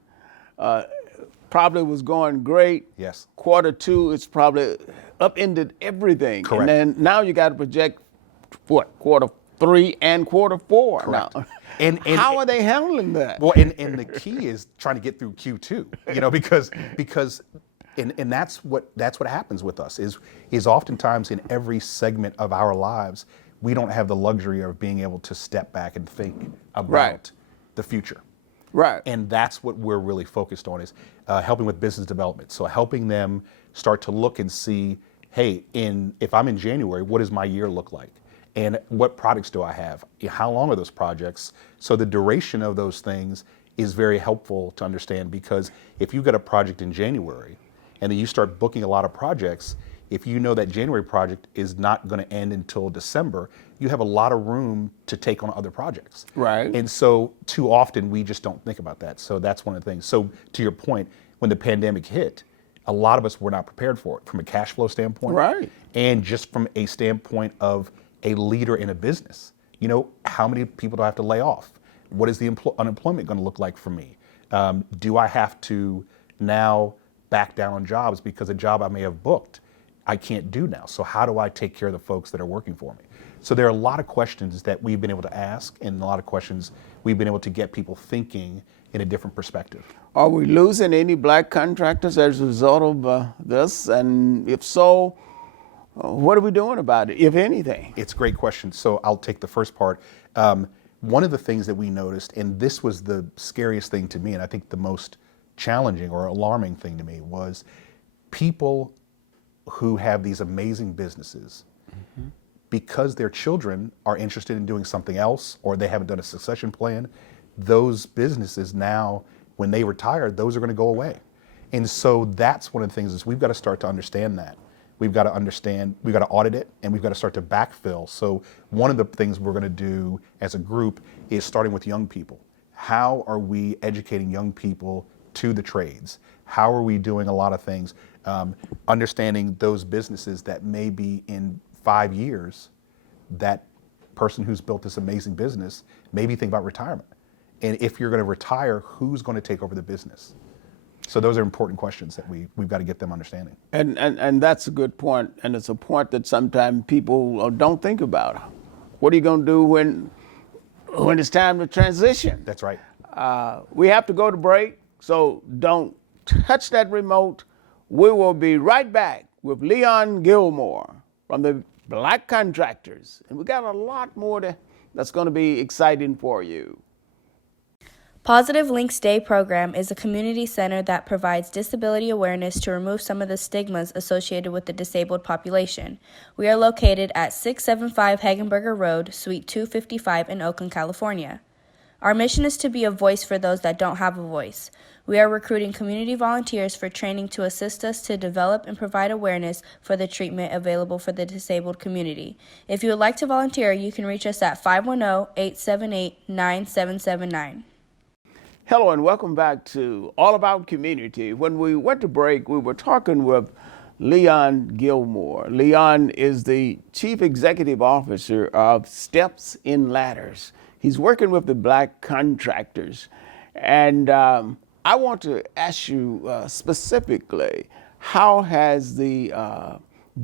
probably was going great. Yes. Quarter two, it's probably upended everything. Correct. And then now you got to project what, quarter three and quarter four. Correct. Now, and how are they handling that? Well, and the key is trying to get through Q2, you know, because and that's what happens with us is oftentimes in every segment of our lives, we don't have the luxury of being able to step back and think about the future. Right. And that's what we're really focused on is helping with business development. So helping them start to look and see, hey, if I'm in January, what does my year look like? And what products do I have? How long are those projects? So the duration of those things is very helpful to understand, because if you get a project in January and then you start booking a lot of projects, if you know that January project is not going to end until December, you have a lot of room to take on other projects. Right. And so too often we just don't think about that. So that's one of the things. So to your point, when the pandemic hit, a lot of us were not prepared for it from a cash flow standpoint. Right. And just from a standpoint of a leader in a business. You know, how many people do I have to lay off? What is the unemployment going to look like for me? Do I have to now back down on jobs because a job I may have booked I can't do now? So how do I take care of the folks that are working for me? So there are a lot of questions that we've been able to ask, and a lot of questions we've been able to get people thinking in a different perspective. Are we losing any black contractors as a result of this? And if so, what are we doing about it, if anything? It's a great question. So I'll take the first part. One of the things that we noticed, and this was the scariest thing to me, and I think the most challenging or alarming thing to me, was people who have these amazing businesses, because their children are interested in doing something else or they haven't done a succession plan, those businesses now, when they retire, those are going to go away. And so that's one of the things is we've got to start to understand that. We've got to understand, we've got to audit it, and we've got to start to backfill. So one of the things we're going to do as a group is starting with young people. How are we educating young people to the trades? How are we doing a lot of things? Understanding those businesses that maybe in 5 years, that person who's built this amazing business, maybe think about retirement. And if you're going to retire, who's going to take over the business? So those are important questions that we've got to get them understanding. And that's a good point, and it's a point that sometimes people don't think about. What are you going to do when it's time to transition? That's right. We have to go to break, so don't touch that remote. We will be right back with Leon Gilmore from the Black Contractors, and we got a lot more that's going to be exciting for you. Positive Links Day program is a community center that provides disability awareness to remove some of the stigmas associated with the disabled population. We are located at 675 Hagenberger Road, Suite 255 in Oakland, California. Our mission is to be a voice for those that don't have a voice. We are recruiting community volunteers for training to assist us to develop and provide awareness for the treatment available for the disabled community. If you would like to volunteer, you can reach us at 510-878-9779. Hello and welcome back to All About Community. When we went to break, we were talking with Leon Gilmore. Leon is the Chief Executive Officer of Steps in Ladders. He's working with the Black Contractors. And I want to ask you specifically, how has the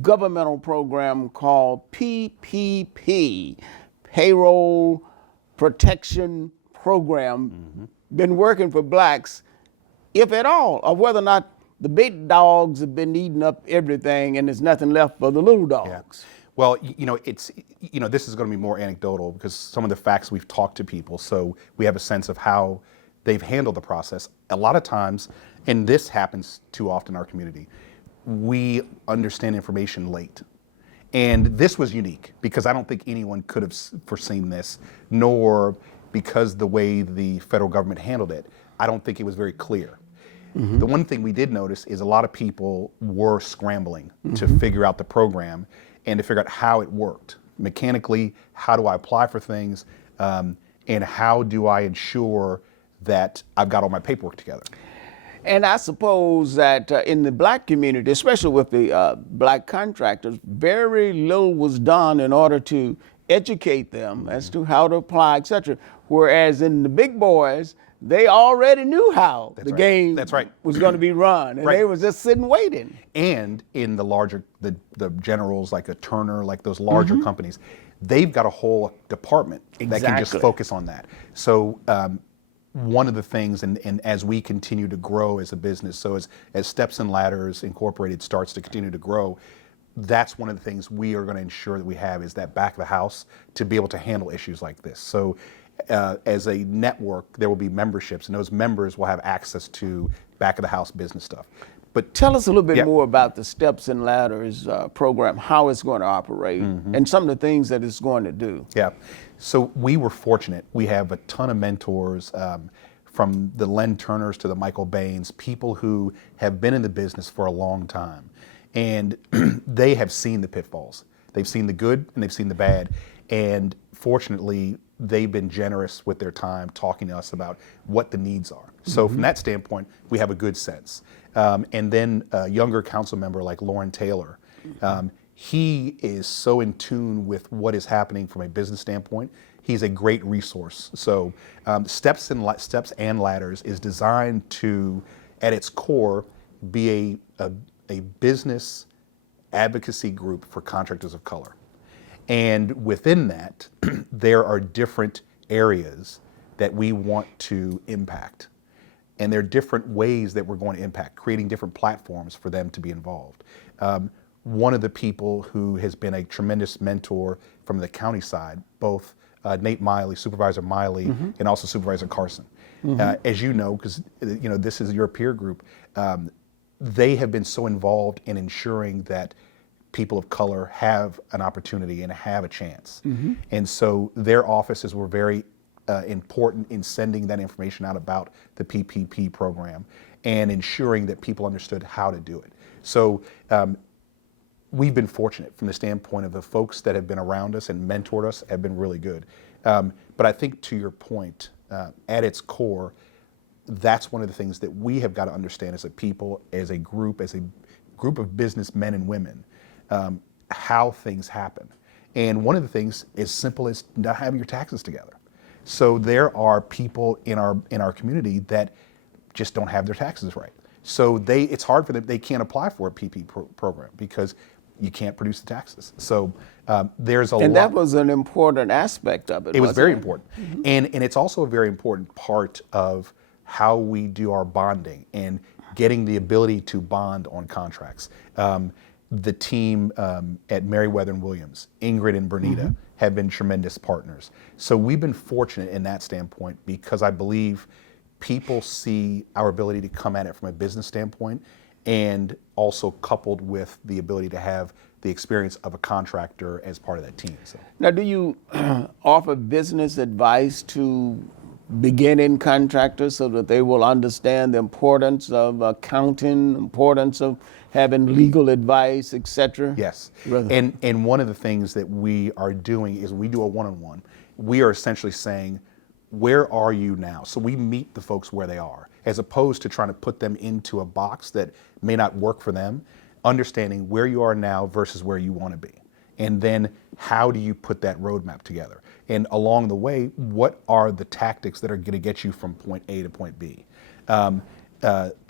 governmental program called PPP, Payroll Protection Program, been working for blacks, if at all, or whether or not the big dogs have been eating up everything and there's nothing left for the little dogs? Yeah. Well, this is going to be more anecdotal because some of the facts we've talked to people, so we have a sense of how they've handled the process. A lot of times, and this happens too often in our community, we understand information late. And this was unique because I don't think anyone could have foreseen this, nor because the way the federal government handled it, I don't think it was very clear. The one thing we did notice is a lot of people were scrambling to figure out the program and to figure out how it worked. Mechanically, how do I apply for things, and how do I ensure that I've got all my paperwork together? And I suppose that in the black community, especially with the black contractors, very little was done in order to educate them as to how to apply, et cetera. Whereas in the big boys, they already knew how the game was going to be run, and they was just sitting waiting. And in the larger, the generals like a Turner, like those larger companies, they've got a whole department that can just focus on that. So one of the things, and as we continue to grow as a business, so as Steps and Ladders Incorporated starts to continue to grow, that's one of the things we are going to ensure that we have is that back of the house to be able to handle issues like this. So as a network, there will be memberships, and those members will have access to back of the house business stuff. But tell us a little bit Yeah. more about the Steps and Ladders program, how it's going to operate, and some of the things that it's going to do. Yeah. So we were fortunate. We have a ton of mentors, from the Len Turners to the Michael Baines, people who have been in the business for a long time. And they have seen the pitfalls. They've seen the good and they've seen the bad. And fortunately, they've been generous with their time talking to us about what the needs are. So from that standpoint, we have a good sense. And then a younger council member like Lauren Taylor, he is so in tune with what is happening from a business standpoint. He's a great resource. So Steps and Ladders is designed to, at its core, be a business advocacy group for contractors of color. And within that, there are different areas that we want to impact. And there are different ways that we're going to impact, creating different platforms for them to be involved. One of the people who has been a tremendous mentor from the county side, both Nate Miley, Supervisor Miley, and also Supervisor Carson. As you know, because this is your peer group, they have been so involved in ensuring that people of color have an opportunity and have a chance. And so their offices were very important in sending that information out about the PPP program and ensuring that people understood how to do it. So we've been fortunate from the standpoint of the folks that have been around us and mentored us have been really good. But I think to your point, at its core, that's one of the things that we have got to understand as a people, as a group of businessmen and women, how things happen. And one of the things is simple as not having your taxes together. So there are people in our community that just don't have their taxes right. So it's hard for them. They can't apply for a PP program because you can't produce the taxes. So there's a lot. And that was an important aspect of it. It was wasn't very it? important. And it's also a very important part of how we do our bonding and getting the ability to bond on contracts. The team at Meriwether and Williams, Ingrid and Bernita, have been tremendous partners. So we've been fortunate in that standpoint because I believe people see our ability to come at it from a business standpoint and also coupled with the ability to have the experience of a contractor as part of that team. So. Now, do you offer business advice to beginning contractors so that they will understand the importance of accounting, importance of having legal advice, et cetera? Yes. Rather- And one of the things that we are doing is we do a one-on-one. We are essentially saying, where are you now? So we meet the folks where they are, as opposed to trying to put them into a box that may not work for them, understanding where you are now versus where you want to be. And then how do you put that roadmap together? And along the way, what are the tactics that are going to get you from point A to point B?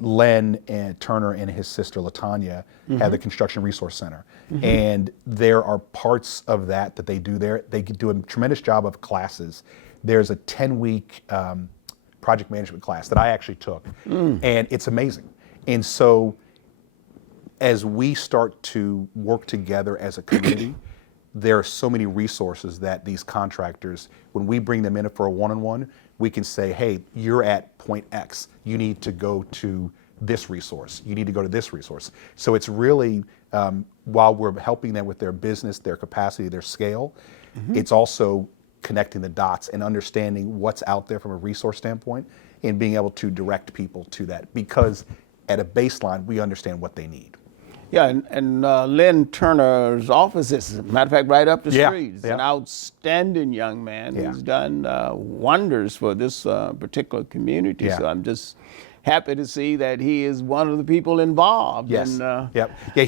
Len and Turner and his sister LaTanya have the Construction Resource Center. And there are parts of that they do there. They do a tremendous job of classes. There's a 10-week project management class that I actually took, and it's amazing. And so as we start to work together as a community, there are so many resources that these contractors, when we bring them in for a one-on-one, we can say, hey, you're at point X. You need to go to this resource. You need to go to this resource. So it's really, while we're helping them with their business, their capacity, their scale, it's also connecting the dots and understanding what's out there from a resource standpoint and being able to direct people to that. Because at a baseline, we understand what they need. Yeah, and Len Turner's office is, as a matter of fact, right up the Yeah, street. He's yeah. an outstanding young man. Yeah. He's done wonders for this particular community. Yeah. So I'm just happy to see that he is one of the people involved. Yes. And, Yep. Yeah.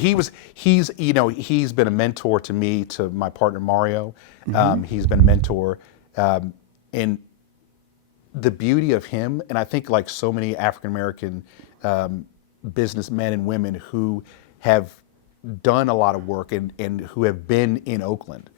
He's been a mentor to me, to my partner Mario. He's been a mentor, and the beauty of him, and I think like so many African American businessmen and women who have done a lot of work and who have been in Oakland,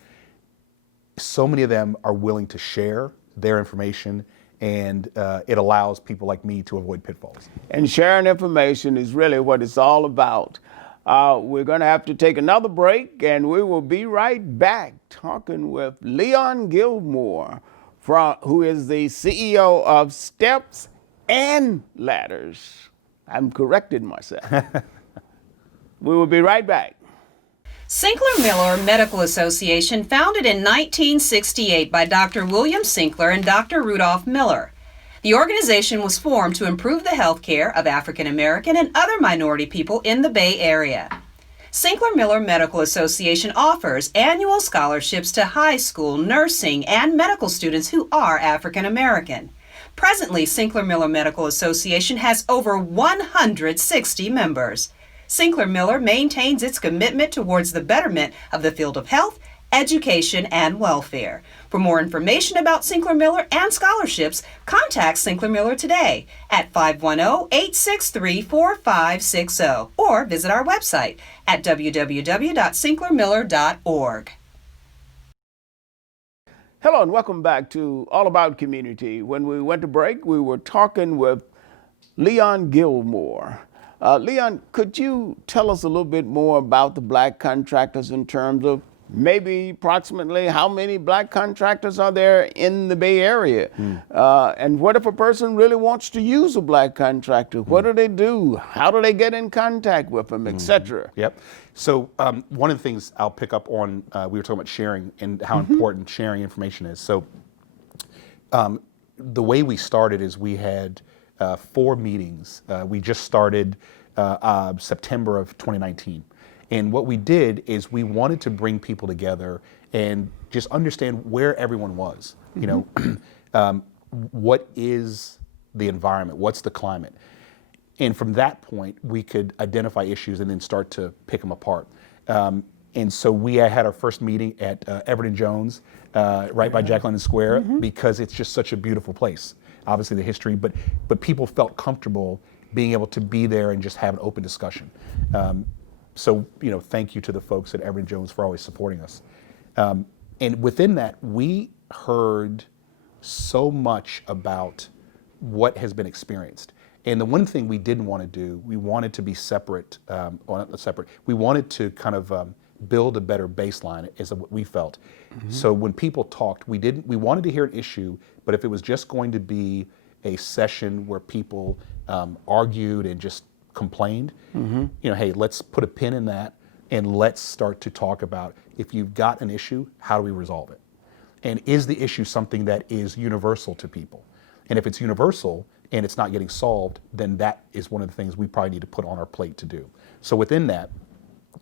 so many of them are willing to share their information, and it allows people like me to avoid pitfalls. And sharing information is really what it's all about. We're going to have to take another break, and we will be right back talking with Leon Gilmore, who is the CEO of Steps and Ladders. I'm correcting myself. We will be right back. Sinkler Miller Medical Association, founded in 1968 by Dr. William Sinkler and Dr. Rudolph Miller. The organization was formed to improve the health care of African American and other minority people in the Bay Area. Sinkler Miller Medical Association offers annual scholarships to high school, nursing, and medical students who are African American. Presently, Sinkler Miller Medical Association has over 160 members. Sinkler Miller maintains its commitment towards the betterment of the field of health, education, and welfare. For more information about Sinkler Miller and scholarships, contact Sinkler Miller today at 510-863-4560 or visit our website at www.sinklermiller.org. Hello and welcome back to All About Community. When we went to break, we were talking with Leon Gilmore. Leon, could you tell us a little bit more about the black contractors in terms of maybe approximately how many black contractors are there in the Bay Area? And what if a person really wants to use a black contractor? What do they do? How do they get in contact with them, etc.? Yep. So one of the things I'll pick up on, we were talking about sharing and how important sharing information is. So the way we started is we had 4 meetings. We just started September of 2019. And what we did is we wanted to bring people together and just understand where everyone was. You know, what is the environment? What's the climate? And from that point, we could identify issues and then start to pick them apart. And so we had our first meeting at Everett & Jones, right by Jack London Square, because it's just such a beautiful place. Obviously the history, but people felt comfortable being able to be there and just have an open discussion. So, you know, thank you to the folks at Everett & Jones for always supporting us. And within that, we heard so much about what has been experienced. And the one thing we didn't want to do, we wanted to be separate, or not separate, we wanted to kind of build a better baseline is what we felt. So when people talked, we wanted to hear an issue, but if it was just going to be a session where people argued and just complained, you know, hey, let's put a pin in that and let's start to talk about, if you've got an issue, how do we resolve it? And is the issue something that is universal to people? And if it's universal and it's not getting solved, then that is one of the things we probably need to put on our plate to do. So within that,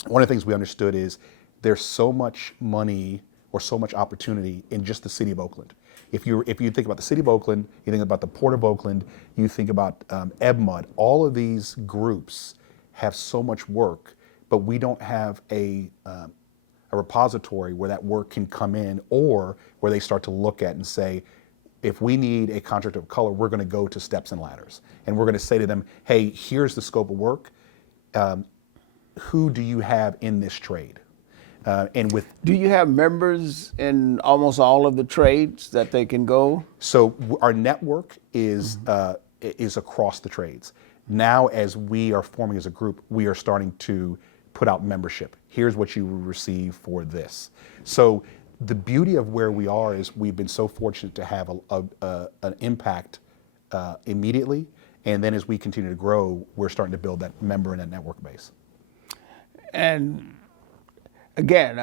one of the things we understood is there's so much money or so much opportunity in just the city of Oakland. If you think about the city of Oakland, you think about the Port of Oakland, you think about EBMUD, all of these groups have so much work, but we don't have a repository where that work can come in, or where they start to look at and say, if we need a contractor of color, we're going to go to Steps and Ladders. And we're going to say to them, hey, here's the scope of work. Who do you have in this trade? Do you have members in almost all of the trades that they can go? So our network is across the trades. Now, as we are forming as a group, we are starting to put out membership. Here's what you will receive for this. So the beauty of where we are is we've been so fortunate to have an impact immediately, and then as we continue to grow, we're starting to build that member and that network base. And again,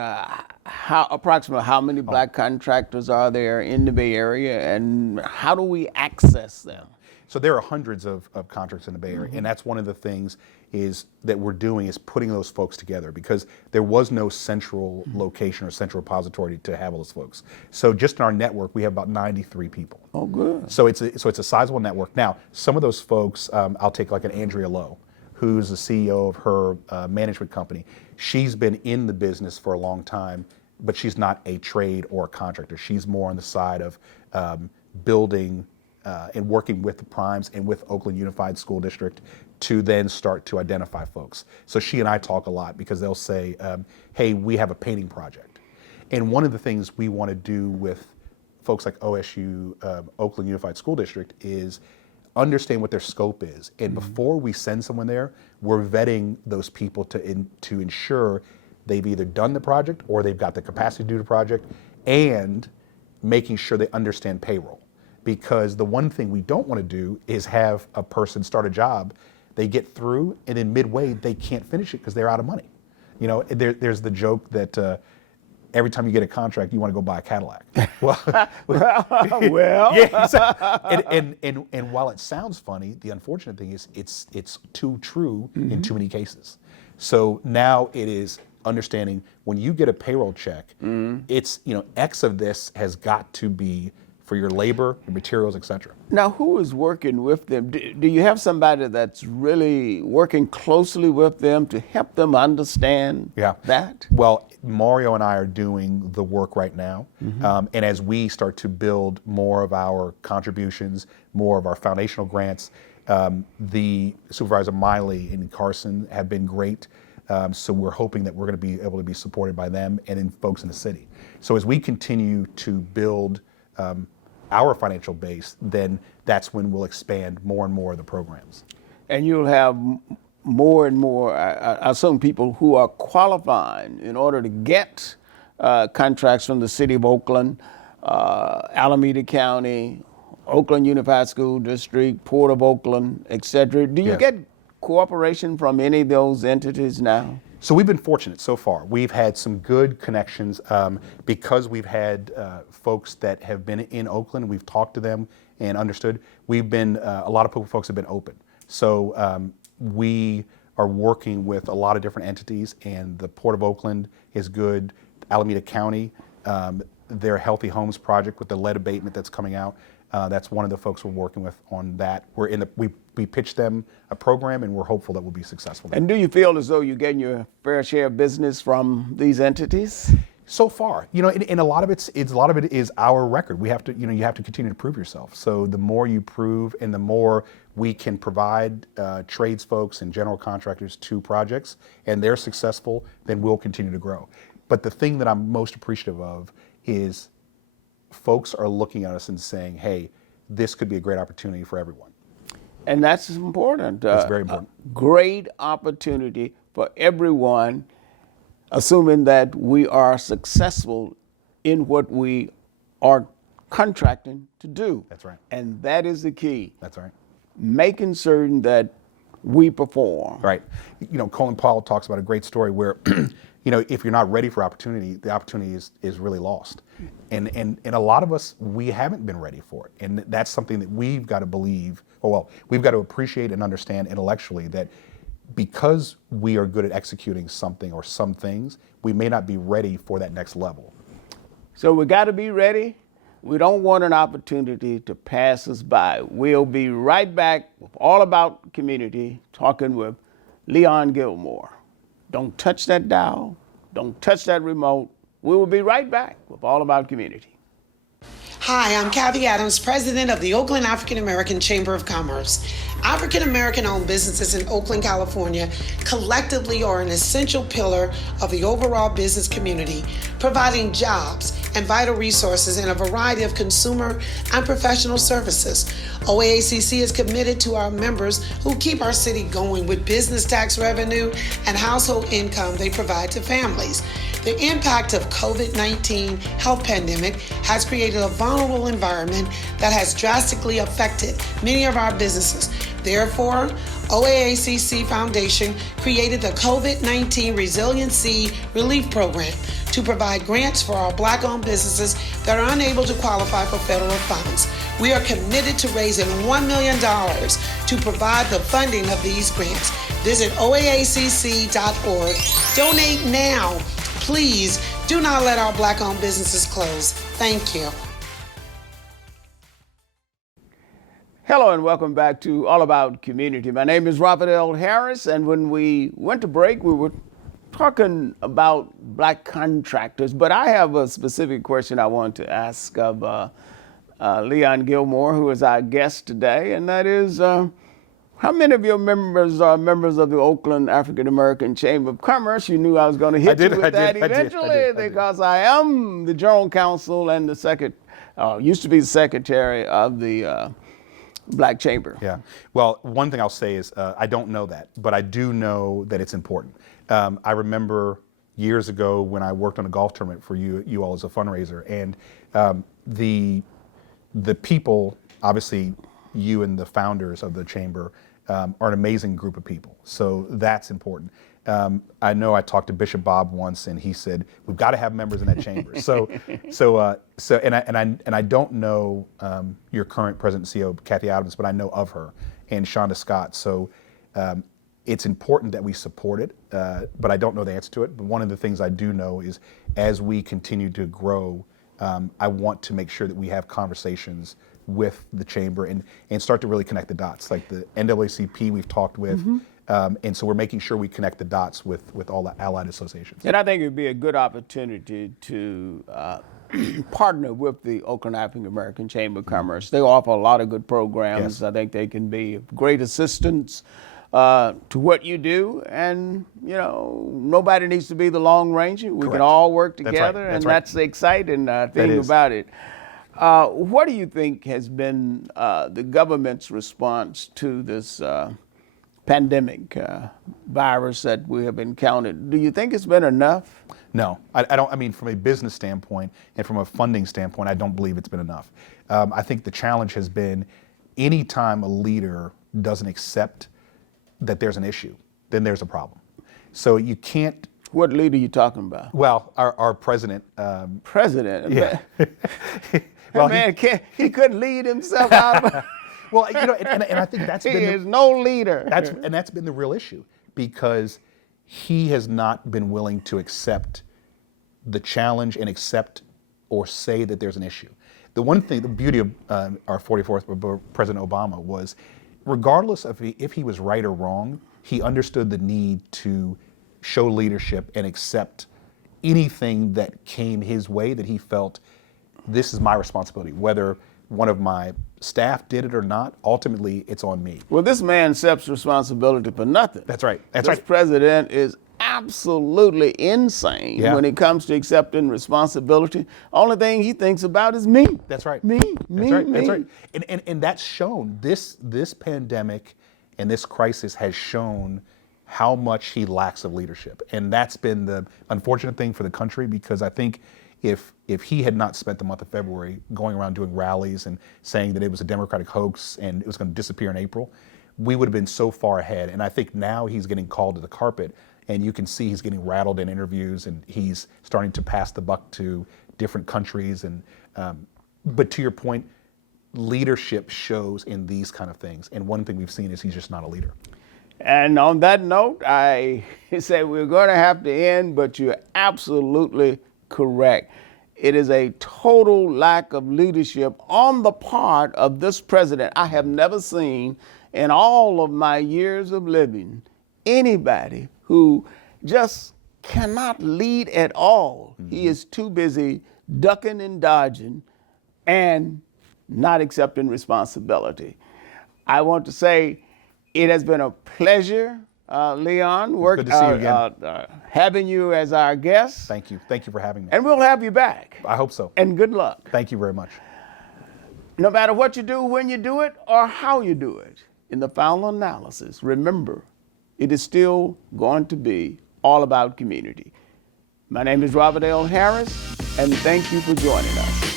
approximately how many black contractors are there in the Bay Area, and how do we access them? So there are hundreds of contractors in the Bay Area, and that's one of the things is that we're doing is putting those folks together, because there was no central location or central repository to have all those folks. So just in our network, we have about 93 people. Oh, good. So it's a sizable network. Now, some of those folks, I'll take like an Andrea Lowe, who's the CEO of her management company. She's been in the business for a long time, but she's not a trade or a contractor. She's more on the side of building and working with the primes and with Oakland Unified School District to then start to identify folks. So she and I talk a lot, because they'll say, hey, we have a painting project. And one of the things we want to do with folks like OSU, Oakland Unified School District, is understand what their scope is. And before we send someone there, we're vetting those people to ensure they've either done the project or they've got the capacity to do the project, and making sure they understand payroll. Because the one thing we don't want to do is have a person start a job they get through, and then midway they can't finish it because they're out of money. You know, there's the joke that every time you get a contract, you want to go buy a Cadillac. Well, yeah, and while it sounds funny, the unfortunate thing is it's too true in too many cases. So now it is understanding when you get a payroll check, it's, you know, X of this has got to be for your labor, your materials, etc. Now, who is working with them? Do you have somebody that's really working closely with them to help them understand that? Well, Mario and I are doing the work right now. And as we start to build more of our contributions, more of our foundational grants, the Supervisor Miley and Carson have been great. So we're hoping that we're going to be able to be supported by them and then folks in the city. So as we continue to build our financial base, then that's when we'll expand more and more of the programs. And you'll have more and more, I assume, people who are qualifying in order to get contracts from the City of Oakland, Alameda County, Oakland Unified School District, Port of Oakland, et cetera. Do you get cooperation from any of those entities now? So we've been fortunate so far. We've had some good connections because we've had folks that have been in Oakland. We've talked to them and understood. We've been, a lot of folks have been open. So we are working with a lot of different entities, and the Port of Oakland is good. Alameda County, their Healthy Homes project with the lead abatement that's coming out. That's one of the folks we're working with on that. We pitched them a program, and we're hopeful that we'll be successful. And do you feel as though you're getting your fair share of business from these entities? So far, you know, and a lot of it is our record. We have to, you know, you have to continue to prove yourself. So the more you prove, and the more we can provide trades folks and general contractors to projects, and they're successful, then we'll continue to grow. But the thing that I'm most appreciative of is folks are looking at us and saying, hey, this could be a great opportunity for everyone. And that's important. That's very important. Great opportunity for everyone, assuming that we are successful in what we are contracting to do. That's right. And that is the key. That's right. Making certain that we perform. Right. You know, Colin Powell talks about a great story where, you know, if you're not ready for opportunity, the opportunity is really lost. And a lot of us, we haven't been ready for it. And that's something that we've got to believe, we've got to appreciate and understand intellectually that because we are good at executing something or some things, we may not be ready for that next level. So we got to be ready. We don't want an opportunity to pass us by. We'll be right back with All About Community, talking with Leon Gilmore. Don't touch that dial. Don't touch that remote. We will be right back with All About Community. Hi, I'm Kathy Adams, president of the Oakland African American Chamber of Commerce. African American owned businesses in Oakland, California collectively are an essential pillar of the overall business community, providing jobs and vital resources in a variety of consumer and professional services. OAACC is committed to our members who keep our city going with business tax revenue and household income they provide to families. The impact of COVID-19 health pandemic has created a vulnerable environment that has drastically affected many of our businesses. Therefore, OAACC Foundation created the COVID-19 Resiliency Relief Program to provide grants for our Black-owned businesses that are unable to qualify for federal funds. We are committed to raising $1 million to provide the funding of these grants. Visit oaacc.org. Donate now. Please do not let our Black-owned businesses close. Thank you. Hello and welcome back to All About Community. My name is Robert L. Harris, and when we went to break, we were talking about black contractors, but I have a specific question I want to ask of Leon Gilmore, who is our guest today, and that is, how many of your members are members of the Oakland African American Chamber of Commerce? You knew I was going to hit you with that eventually because I am the general counsel and used to be the secretary of the Black Chamber. Yeah. Well, one thing I'll say is I don't know that, but I do know that it's important. I remember years ago when I worked on a golf tournament for you all as a fundraiser, and the people, obviously you and the founders of the chamber, are an amazing group of people. So that's important. I know I talked to Bishop Bob once, and he said we've got to have members in that chamber. And I don't know your current president and CEO, Kathy Adams, but I know of her and Shonda Scott. So it's important that we support it, but I don't know the answer to it. But one of the things I do know is as we continue to grow, I want to make sure that we have conversations with the chamber and start to really connect the dots. Like the NAACP we've talked with, and so we're making sure we connect the dots with all the allied associations. And I think it would be a good opportunity to partner with the Oakland African American Chamber of Commerce. They offer a lot of good programs. Yes. I think they can be of great assistance to what you do. And, you know, nobody needs to be the Lone Ranger. We can Correct. all work That's right. together, That's and right. that's the exciting thing is. about it. What do you think has been the government's response to this pandemic virus that we have encountered? Do you think it's been enough? No, I don't. I mean, from a business standpoint and from a funding standpoint, I don't believe it's been enough. I think the challenge has been anytime a leader doesn't accept that there's an issue, then there's a problem. So you can't. What leader are you talking about? Well, our president. President. Yeah. Well, man, he couldn't lead himself out of Well, you know, and I think that's He been is no leader. that's been the real issue, because he has not been willing to accept the challenge and accept or say that there's an issue. The one thing, the beauty of our 44th President Obama was, regardless of if he was right or wrong, he understood the need to show leadership and accept anything that came his way that he felt, this is my responsibility. Whether one of my staff did it or not, ultimately it's on me. Well, this man accepts responsibility for nothing. That's right. That's this right. president is absolutely insane Yeah. when it comes to accepting responsibility. Only thing he thinks about is me. That's right. Me. That's right. That's right. And that's shown. This pandemic and this crisis has shown how much he lacks of leadership. And that's been the unfortunate thing for the country, because I think if he had not spent the month of February going around doing rallies and saying that it was a Democratic hoax and it was going to disappear in April, we would have been so far ahead. And I think now he's getting called to the carpet, and you can see he's getting rattled in interviews, and he's starting to pass the buck to different countries. And but to your point, leadership shows in these kind of things. And one thing we've seen is he's just not a leader. And on that note, I say we're going to have to end, but you're absolutely correct. It is a total lack of leadership on the part of this president. I have never seen in all of my years of living anybody who just cannot lead at all. Mm-hmm. He is too busy ducking and dodging and not accepting responsibility. I want to say it has been a pleasure, Leon, good to see you again. Having you as our guest. Thank you. Thank you for having me. And we'll have you back. I hope so. And good luck. Thank you very much. No matter what you do, when you do it, or how you do it, in the final analysis, remember, it is still going to be all about community. My name is Robert L. Harris, and thank you for joining us.